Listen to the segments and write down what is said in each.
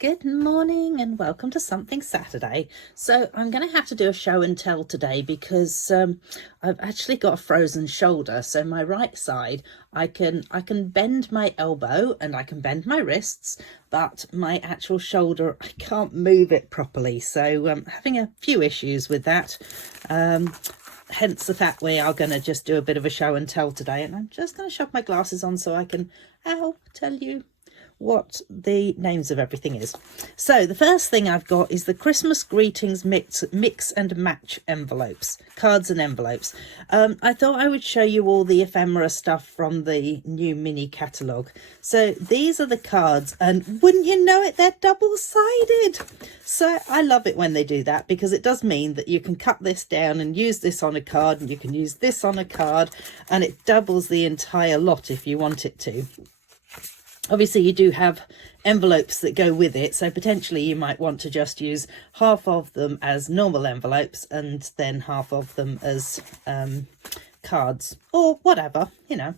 Good morning and welcome to Something Saturday. So I'm going to have to do a show and tell today because I've actually got a frozen shoulder. So my right side, I can bend my elbow and I can bend my wrists, but my actual shoulder, I can't move it properly. So I'm having a few issues with that. Hence the fact we are going to just do a bit of a show and tell today. And I'm just going to shove my glasses on so I can tell you what the names of everything is. So the first thing I've got is the Christmas greetings mix and match envelopes, cards and envelopes. I thought I would show you all the ephemera stuff from the new mini catalogue. So these are the cards, and wouldn't you know it, they're double-sided. So I love it when they do that, because it does mean that you can cut this down and use this on a card, and you can use this on a card, and it doubles the entire lot if you want it to. Obviously, you do have envelopes that go with it, so potentially you might want to just use half of them as normal envelopes and then half of them as cards or whatever, you know.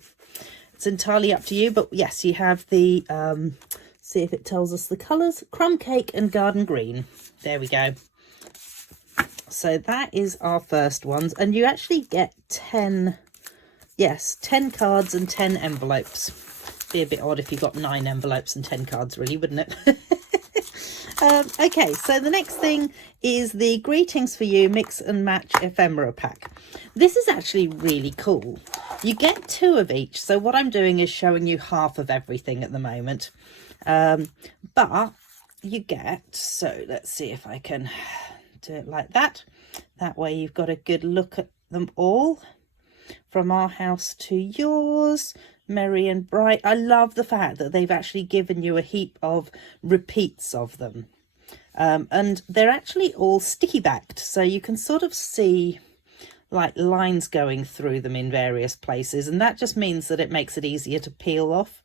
It's entirely up to you, but yes, you have the, see if it tells us the colours, crumb cake and garden green. There we go. So that is our first ones, and you actually get 10 cards and 10 envelopes. Be a bit odd if you got 9 envelopes and 10 cards, really, wouldn't it? Okay, so the next thing is the Greetings for You Mix and Match Ephemera Pack. This is actually really cool. You get 2 of each, so what I'm doing is showing you half of everything at the moment. But you get, so let's see if I can do it like that. That way you've got a good look at them all. From Our House to Yours, Merry and Bright. I love the fact that they've actually given you a heap of repeats of them. And they're actually all sticky backed, so you can sort of see like lines going through them in various places, and that just means that it makes it easier to peel off.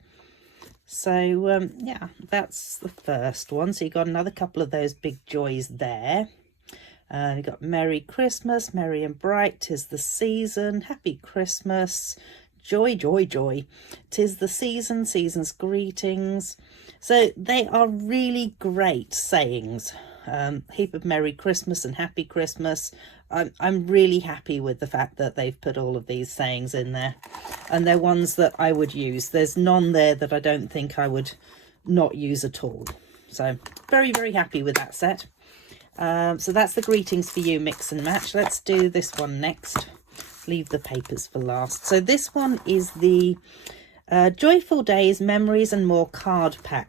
So yeah, that's the first one. So you've got another couple of those big joys there. You've got Merry Christmas, Merry and Bright, 'Tis the Season, Happy Christmas, Joy, Joy, Joy, 'Tis the Season, Season's Greetings. So they are really great sayings. Heap of Merry Christmas and Happy Christmas. I'm really happy with the fact that they've put all of these sayings in there, and they're ones that I would use. There's none there that I don't think I would not use at all. So very, very happy with that set. So that's the Greetings for You Mix and Match. Let's do this one next. Leave the papers for last. So this one is the Joyful Days Memories and More card pack.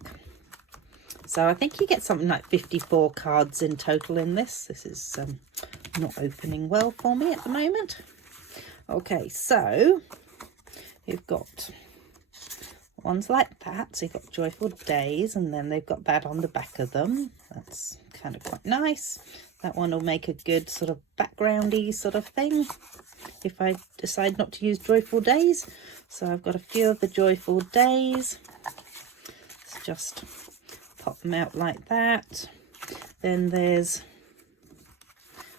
So I think you get something like 54 cards in total in this. This is not opening well for me at the moment. Okay, so you've got ones like that. So you've got Joyful Days, and then they've got that on the back of them. That's kind of quite nice. That one will make a good sort of backgroundy sort of thing if I decide not to use Joyful Days. So I've got a few of the Joyful Days. Let's just pop them out like that. Then there's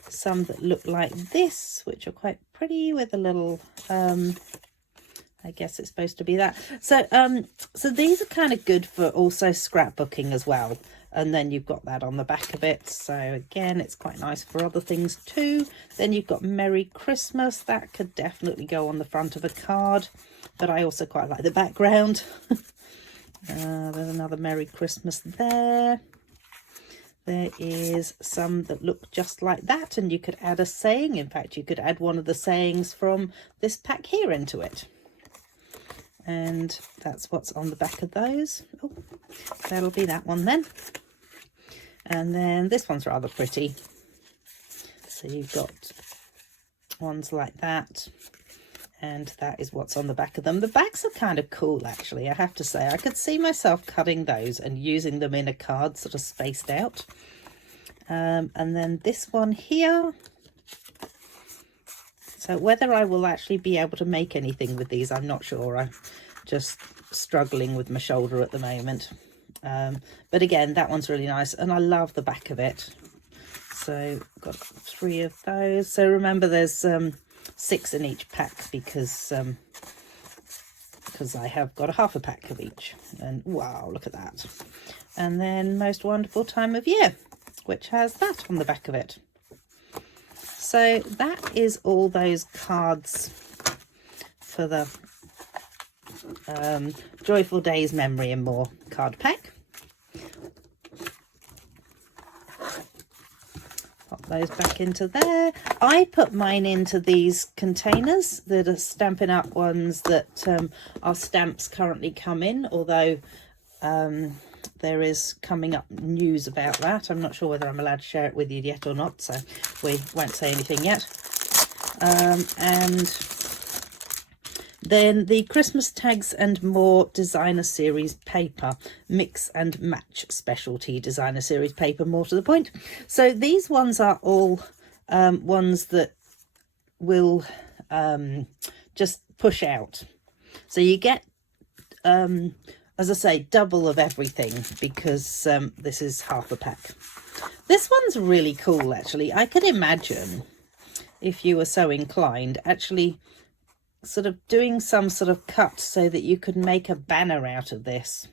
some that look like this, which are quite pretty with a little I guess it's supposed to be that. So so these are kind of good for also scrapbooking as well. And then you've got that on the back of it. So again, it's quite nice for other things too. Then you've got Merry Christmas. That could definitely go on the front of a card, but I also quite like the background. There's another Merry Christmas there. There is some that look just like that, and you could add a saying. In fact, you could add one of the sayings from this pack here into it. And that's what's on the back of those. Oh, that'll be that one then. And then this one's rather pretty. So you've got ones like that, and that is what's on the back of them. The backs are kind of cool, actually, I have to say. I could see myself cutting those and using them in a card sort of spaced out. And then this one here. So whether I will actually be able to make anything with these, I'm not sure. I'm just struggling with my shoulder at the moment. But again, that one's really nice, and I love the back of it. So I've got 3 of those. So remember, there's 6 in each pack, because because I have got a half a pack of each. And wow, look at that. And then Most Wonderful Time of Year, which has that on the back of it. So that is all those cards for the Joyful Days Memory and More card pack. Pop those back into there. I put mine into these containers that are Stampin' Up ones that our stamps currently come in, although there is coming up news about that. I'm not sure whether I'm allowed to share it with you yet or not, so we won't say anything yet. And then the Christmas Tags and More Designer Series paper, Mix and Match Specialty Designer Series paper, more to the point. So these ones are all ones that will just push out. So you get, as I say, double of everything, because this is half a pack. This one's really cool, actually. I could imagine, if you were so inclined, actually sort of doing some sort of cut so that you could make a banner out of this,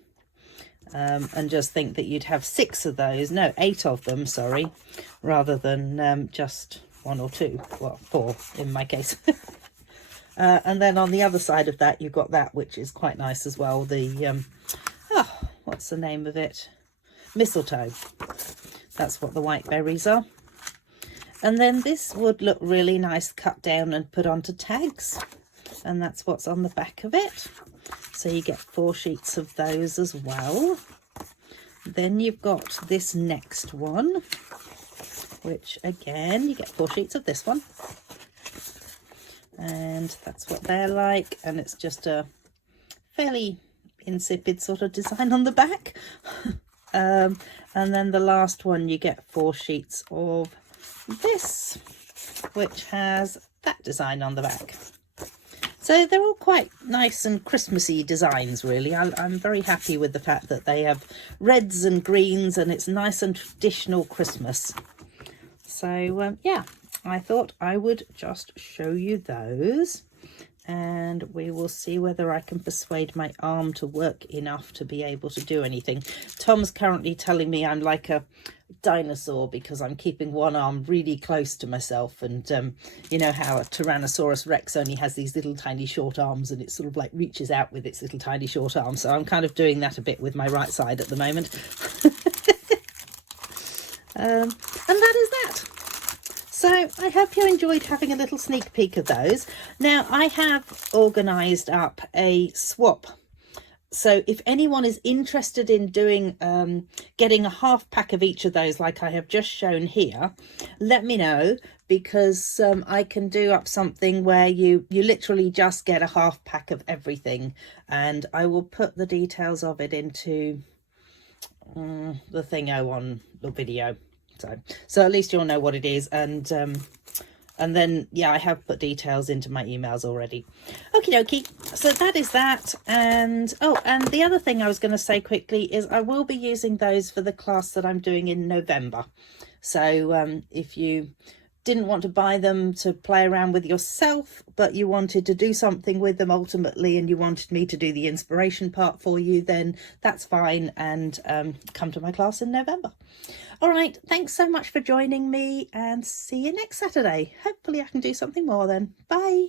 and just think that you'd have 6 of those, no, 8 of them, sorry, rather than just 1 or 2, well, 4 in my case. And then on the other side of that, you've got that, which is quite nice as well, the what's the name of it, mistletoe. That's what the white berries are. And then this would look really nice cut down and put onto tags, and that's what's on the back of it. So you get 4 sheets of those as well. Then you've got this next one, which again, you get 4 sheets of this one, and that's what they're like. And it's just a fairly insipid sort of design on the back. And then the last one, you get 4 sheets of this, which has that design on the back. So they're all quite nice and Christmassy designs, really. I'm very happy with the fact that they have reds and greens, and it's nice and traditional Christmas. So yeah, I thought I would just show you those, and we will see whether I can persuade my arm to work enough to be able to do anything. Tom's currently telling me I'm like a dinosaur because I'm keeping one arm really close to myself, and you know how a Tyrannosaurus Rex only has these little tiny short arms, and it sort of like reaches out with its little tiny short arms. So I'm kind of doing that a bit with my right side at the moment. And that is that. So I hope you enjoyed having a little sneak peek of those. Now I have organised up a swap. So if anyone is interested in doing, getting a half pack of each of those, like I have just shown here, let me know, because I can do up something where you literally just get a half pack of everything, and I will put the details of it into the thingo on the video. So at least you'll know what it is, and then yeah, I have put details into my emails already. Okie dokie, so that is that. And oh, and the other thing I was going to say quickly is I will be using those for the class that I'm doing in November. So if you didn't want to buy them to play around with yourself, but you wanted to do something with them ultimately, and you wanted me to do the inspiration part for you, then that's fine, and come to my class in November. All right, thanks so much for joining me, and see you next Saturday. Hopefully I can do something more then. Bye.